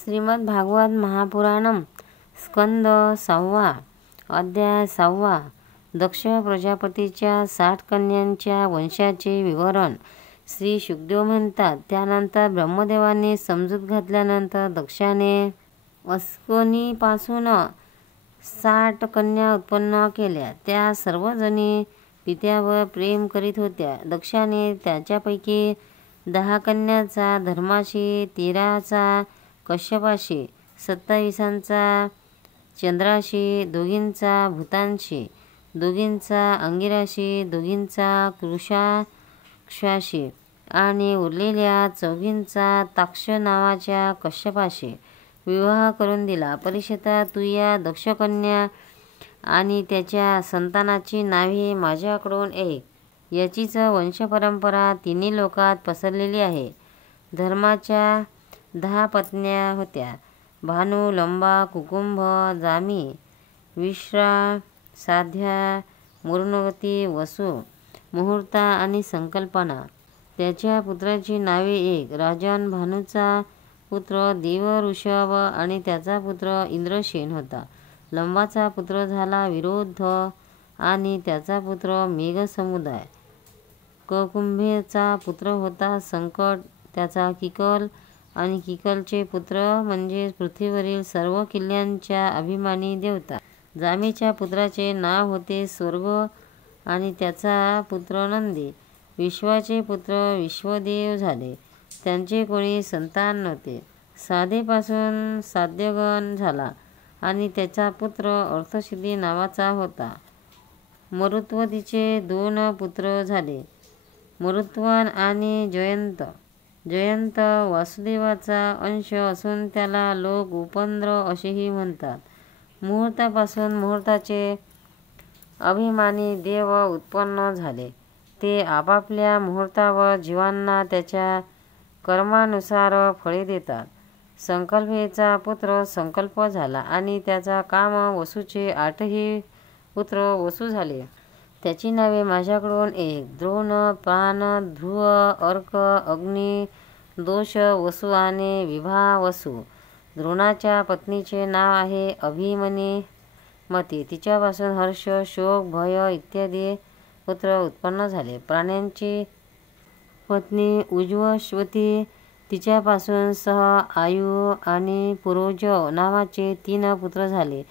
श्रीमद् भागवत महापुराणम स्कंद 6 अध्याय 6 दक्ष प्रजापतीच्या 60 कन्यांच्या वंशाचे विवरण. श्री शुकदेव म्हणतात, त्यानंतर ब्रह्मदेवाने समजूत घातल्यानंतर दक्षाने अस्कोनीपासून 60 कन्या उत्पन्न केल्या. त्या सर्वजणी पित्यावर प्रेम करीत होत्या. दक्षाने त्याच्यापैकी 10 कन्याचा धर्माशी, 13चा कश्यपाशी, 27 चंद्राशी, 2 भूतांशी, 2 अंगिराशी, 2 कृशाक्षाशी आणि उरलेल्या 4 ताक्ष नावाच्या कश्यपाशी विवाह करून दिला. परीक्षिता, तू या दक्षकन्या आणि त्याच्या संतानाची नावे माझ्याकडून ऐक. याचीच वंशपरंपरा तिन्ही लोकात पसरलेली आहे. धर्माच्या 10 पत्न्या होत्या: भानू, लंबा, कुकुंभ, जामी, विश्रा, साध्या, मुरुनवती, वसु, मुहूर्ता आणि संकल्पना. त्याच्या पुत्राची नावे ऐक. राजन भानूचा पुत्र देवऋषभ आणि त्याचा पुत्र इंद्रसेन होता. लंबाचा पुत्र झाला विरोध आणि त्याचा पुत्र मेघसमुदाय. कुकुंभेचा पुत्र होता संकट, त्याचा किकल आणि किकलचे पुत्र म्हणजे पृथ्वीवरील सर्व किल्ल्यांच्या अभिमानी देवता. जामीच्या पुत्राचे नाव होते स्वर्ग आणि त्याचा पुत्र नंदी. विश्वाचे पुत्र विश्वदेव झाले. त्यांचे कोणी संतान नव्हते. साधेपासून साध्यगण झाला आणि त्याचा पुत्र अर्थसिद्धी नावाचा होता. मरुत्वतीचे 2 पुत्र झाले, मरुत्वन आणि जयंत. जयंत वासुदेवाचा अंश असून त्याला लोक उपेंद्र असेही म्हणतात. मुहूर्तापासून मुहूर्ताचे अभिमानी देव उत्पन्न झाले. ते आपापल्या मुहूर्तावर जीवांना त्याच्या कर्मानुसार फळे देतात. संकल्पेचा पुत्र संकल्प झाला आणि त्याचा काम वसूचे 8ही पुत्र वसू झाले. त्याची नावे माझ्याकडून ऐक. द्रोण, प्राण, ध्रुव, अर्क, अग्नी, दोष, वसु आणि विभा वसु. द्रोणाच्या पत्नीचे नाव आहे अभिमन्युमती. तिच्यापासून हर्ष, शोक, भय इत्यादी पुत्र उत्पन्न झाले. प्राण्यांची पत्नी उज्ज्वश्वती. तिच्यापासून सह, आयु आणि पुरोज नावाचे 3 पुत्र झाले.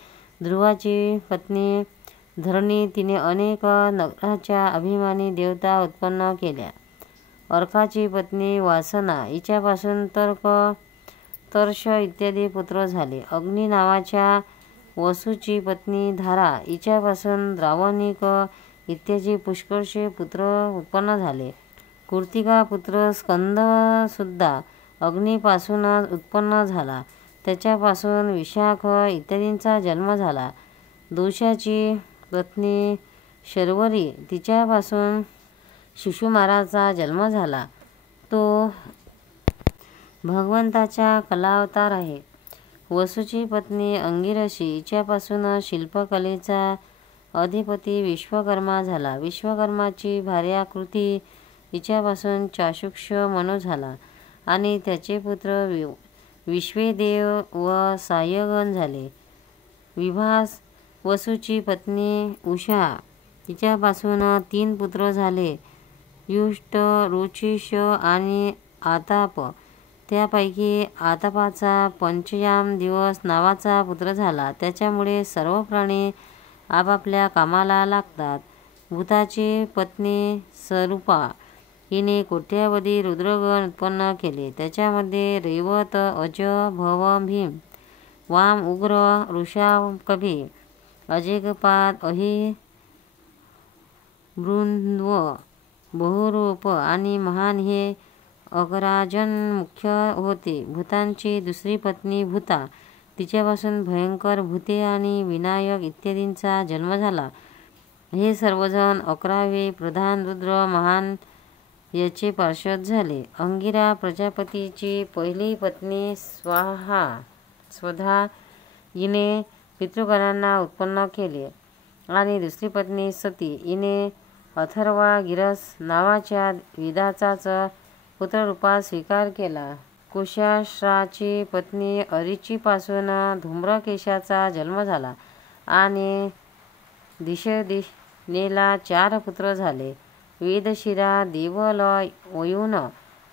ध्रुवाची पत्नी धरणी. तिने अनेक नगराच्या अभिमानी देवता उत्पन्न केल्या. अर्काची पत्नी वासना. हिच्यापासून तर्क, तर्ष इत्यादी पुत्र झाले. अग्नी नावाच्या वसूची पत्नी धारा. हिच्यापासून द्रावणिक इत्यादी पुष्कळशे पुत्र उत्पन्न झाले. कृतिका पुत्र स्कंद सुद्धा अग्नीपासूनच उत्पन्न झाला. त्याच्यापासून विशाख इत्यादींचा जन्म झाला. दोषाची पत्नी शर्वरी. तिच्यापासून शिशुमाराचा जन्म झाला. तो भगवंताचा कलावतार आहे. वसूची पत्नी अंगिरशी. हिच्यापासून शिल्पकलेचा अधिपती विश्वकर्मा झाला. विश्वकर्माची भार्या कृती. हिच्यापासून चाक्षुष मनु झाला आणि त्याचे पुत्र विश्वेदेव व सायगण झाले. विभास वसूची पत्नी उषा. तिच्यापासून 3 पुत्र झाले, युष्ट, रुचिष आणि आताप. त्यापैकी आतापाचा पंचयाम दिवस नावाचा पुत्र झाला. त्याच्यामुळे सर्व प्राणी आपापल्या कामाला लागतात. भूताची पत्नी सरूपा. हिने कोट्यावधी रुद्रगण उत्पन्न केले. त्याच्यामध्ये रेवत, अज, भव, भीम, वाम, उग्र, ऋषा, कभी, अजेगपाद, अहि, बृंद्व, बहुरूप आणि महान हे 11 जण मुख्य होते. भूतांची दुसरी पत्नी भूता. तिच्यापासून भयंकर भूते आणि विनायक इत्यादींचा जन्म झाला. हे सर्वजण 11वे प्रधान रुद्र महान याचे पार्षद झाले. अंगिरा प्रजापतीची पहिली पत्नी स्वधा. हिने पितृगणांना उत्पन्न केले. आणि दुसरी पत्नी सती. हिने अथर्वा गिरस नावाच्या वेदाचाच पुत्ररूपात स्वीकार केला. कुशाश्राची पत्नी अरिचीपासून धूम्रकेशाचा जन्म झाला आणि दिशदेनेला 4 पुत्र झाले. वेदशिरा, देवल, वयुन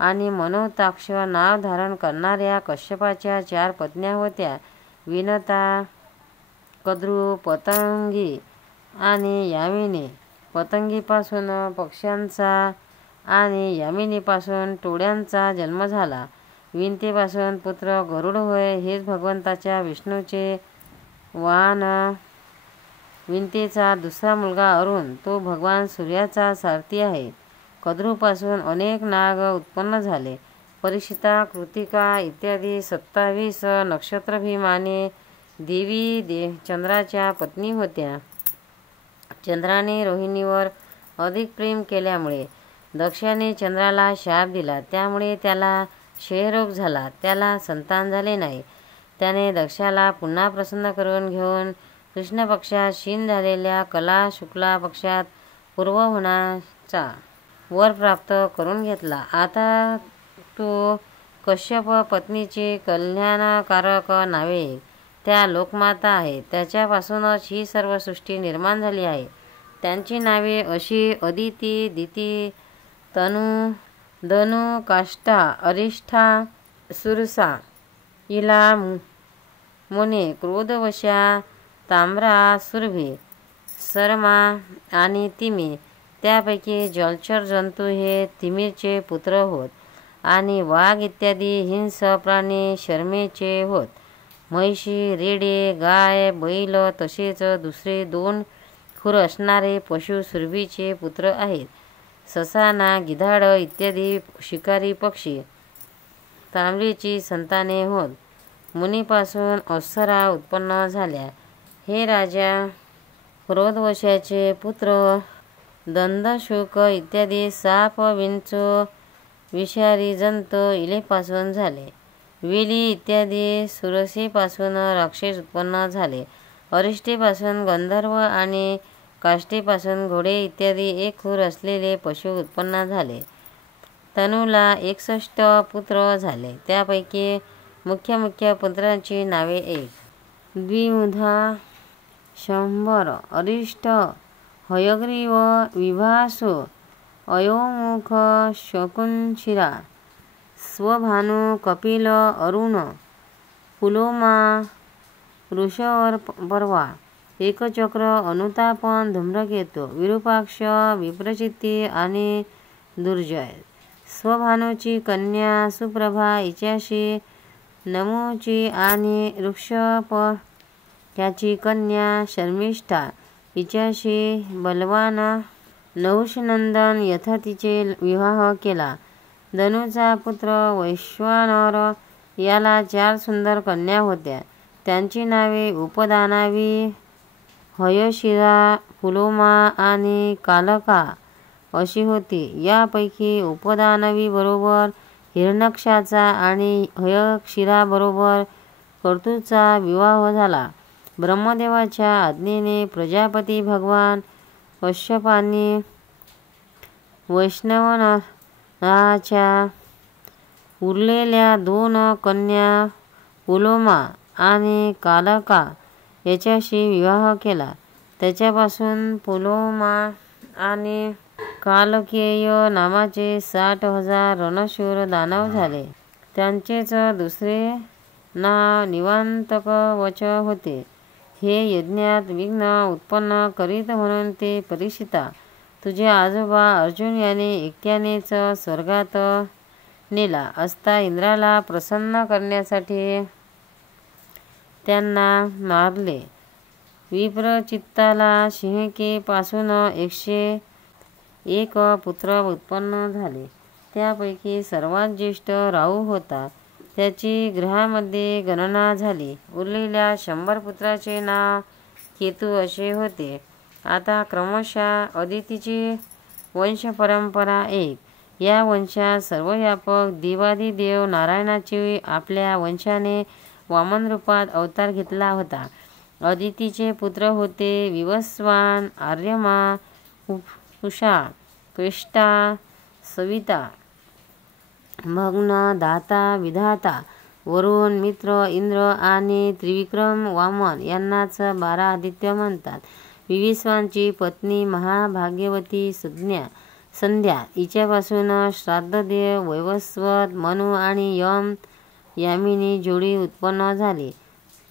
आणि मनोताक्ष नाव धारण करणाऱ्या कश्यपाच्या 4 पत्न्या होत्या. विनता, कद्रू, पतंगी आणि यामिनी. पतंगीपासून पक्ष्यांचा आणि यामिनीपासून टोळ्यांचा जन्म झाला. विनतेपासून पुत्र गरुड होय. हेच भगवंताच्या विष्णूचे वाहन. विनतेचा दुसरा मुलगा अरुण, तो भगवान सूर्याचा सारथी आहे. कद्रूपासून अनेक नाग उत्पन्न झाले. परिक्षिता, कृतिका इत्यादी 27 नक्षत्रभीम आणि देवी चंद्राच्या पत्नी होत्या. चंद्राने रोहिणीवर अधिक प्रेम केल्यामुळे दक्षाने चंद्राला शाप दिला. त्यामुळे त्याला क्षयरोग झाला. त्याला संतान झाले नाही. त्याने दक्षाला पुन्हा प्रसन्न करून घेऊन कृष्ण पक्षात क्षीण झालेल्या कला शुक्ला पक्षात पूर्व होण्याचा वर प्राप्त करून घेतला. आता तो कश्यप पत्नीची कल्याणकारक नावे त्या लोकमाता आहे. त्याच्यापासूनच ही सर्व सृष्टी निर्माण झाली आहे. त्यांची नावे अशी अदिती, दिती, तनू, धनु, काष्ठा, अरिष्ठा, सुरसा, इला, मुने, क्रोधवशा, ताम्रा, सुरभी, सरमा आणि तिमी. त्यापैकी जलचर जंतू हे तिमीरचे पुत्र होत आणि वाघ इत्यादी हिंस प्राणी शर्मेचे होत. म्हैशी, रेडे, गाय, बैल तसेच दुसरे 2 खुर असणारे पशु सुरभीचे पुत्र आहेत. ससाना, गिधाड इत्यादी शिकारी पक्षी तांबरीची संताने होत. मुनीपासून अप्सरा उत्पन्न झाल्या. हे राजा, क्रोधवशाचे पुत्र दंतशुक इत्यादी साप, विंचू, विषारी जंतू इलेपासून झाले. वेली इत्यादी सुरसेपासून राक्षस उत्पन्न झाले. अरिष्टेपासून गंधर्व आणि काष्ठेपासून घोडे इत्यादी 1 खूर असलेले पशु उत्पन्न झाले. तनूला 61 पुत्र झाले. त्यापैकी मुख्य पुत्रांची नावे 1. द्विमुधा, शंभर, अरिष्ट, हयग्रीव, विभासु, अयोमुख, शकुंशिरा, स्वभानु, कपिल, अरुण, पुलोमा, वृषपर्वा, एकचक्र, अनुतापन, धूम्रकेतू, विरूपाक्ष, विप्रचित्ती आणि दुर्जय. स्वभानुची कन्या सुप्रभा हिच्याशी नमुची आणि वृषप ह्याची कन्या शर्मिष्ठा हिच्याशी बलवान नहुषनंदन यथातीचे विवाह केला. धनुचा पुत्र वैश्वानर याला 4 सुंदर कन्या होत्या. त्यांची नावे उपदानावी, हयशिरा, पुलोमा आणि कालका अशी होती. यापैकी उपदानवी बरोबर हिरण्यक्षाचा आणि हयशिराबरोबर कर्तूचा विवाह झाला. ब्रह्मदेवाच्या आज्ञेने प्रजापती भगवान कश्यपांनी वैष्णवनाच्या उरलेल्या 2 कन्या पुलोमा आणि कालका याच्याशी विवाह केला. त्याच्यापासून पुलोमा आणि कालकेय नावाचे 60,000 रणशूर दानव झाले. त्यांचेच दुसरे नाव निवांतकवच होते. हे यज्ञात विघ्न उत्पन्न करीत म्हणून ते परीक्षिता, तुझे आजोबा अर्जुन याने एकट्यानेच स्वर्गात नेला असता इंद्राला प्रसन्न करण्यासाठी त्यांना मारले. विप्रचित्ताला सिंहिकेपासून 101 पुत्र उत्पन्न झाले. त्यापैकी सर्वात ज्येष्ठ राहू होता. त्याची ग्रहामध्ये गणना झाली. उरलेल्या 100 पुत्राचे नाव केतू असे होते. आता क्रमशः अदितीची वंशपरंपरा 1. या वंशात सर्वव्यापक देवाधिदेव नारायणाची आपल्या वंशाने वामन रूपात अवतार घेतला होता. अदितीचे पुत्र होते विवस्वान, आर्यमा, उषा, क्वेष्टा, सविता, भग्न, दाता, विधाता, वरुण, मित्र, इंद्र आणि त्रिविक्रम वामन यांनाच 12 आदित्य म्हणतात. विविश्वांची पत्नी महाभाग्यवती संध्या हिच्यापासून श्राद्धदेव वैवस्वत, मनु आणि यम यामिनी जोडी उत्पन्न झाली.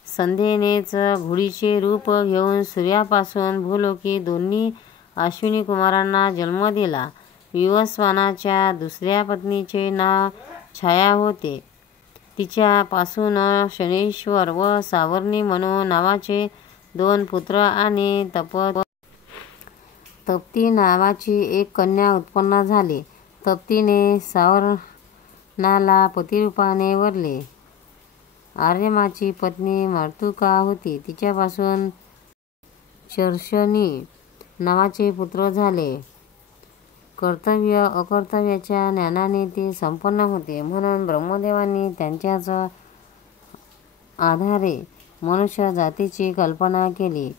संध्येनेच घोडीचे रूप घेऊन सूर्यापासून भूलोकी दोन्ही अश्विनी कुमारांना जन्म दिला. विवस्वानाच्या दुसऱ्या पत्नीचे नाव छाया होते. तिच्यापासून शनैश्वर व सावर्णी म्हणून नावाचे 2 पुत्र आणि तप्ती नावाची एक कन्या उत्पन्न झाली. तप्तीने सावर्णाला पतिरूपाने वरले. आर्यमाची पत्नी मातृका होती. तिच्यापासून चर्षणी नावाचे पुत्र झाले. कर्तव्य अकर्तव्याच्या ज्ञानाने ते संपन्न होते, म्हणून ब्रह्मदेवांनी त्यांच्याच आधारे मनुष्य जातीची कल्पना केली.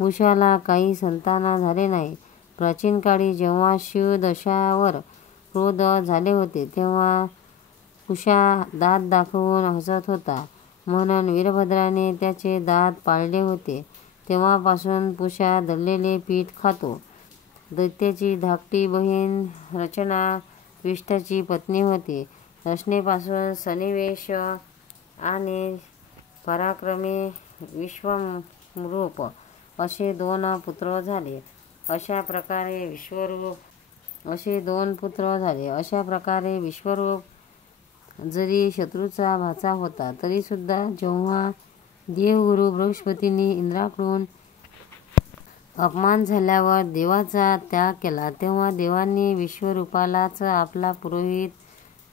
उषाला काही संतान झाले नाही. प्राचीन काळी जेव्हा शिवदशावर क्रोध झाले होते तेव्हा उषा दात दाखवून हसत होता, म्हणून वीरभद्राने त्याचे दात पाळले होते. तेव्हापासून पुषा दळलेले पीठ खातो. दैत्याची धाकटी बहीण रचना विष्ठाची पत्नी होती. रचनेपासून सनिवेश आणि पराक्रमी विश्वरूप असे 2 पुत्र झाले. अशा प्रकारे विश्वरूप जरी शत्रूचा भाचा होता तरी सुद्धा जेव्हा देवगुरु बृहस्पतींनी इंद्राकडून अपमान झाल्यावर देवाचा त्याग केला तेव्हा देवांनी विश्वरूपालाच आपला पुरोहित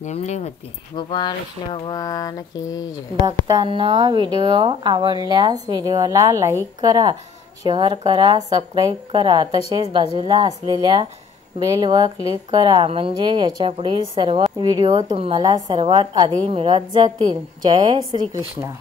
नेमले होते. गोपाळ कृष्ण भगवान की जय. भक्तांनो, व्हिडिओ आवडल्यास व्हिडिओला लाईक करा, शेअर करा, सबस्क्राईब करा. तसेच बाजूला असलेल्या बेलवर क्लिक करा, म्हणजे याच्यापुढील सर्व व्हिडिओ तुम्हाला सर्वात आधी मिळत जातील. जय श्री कृष्ण.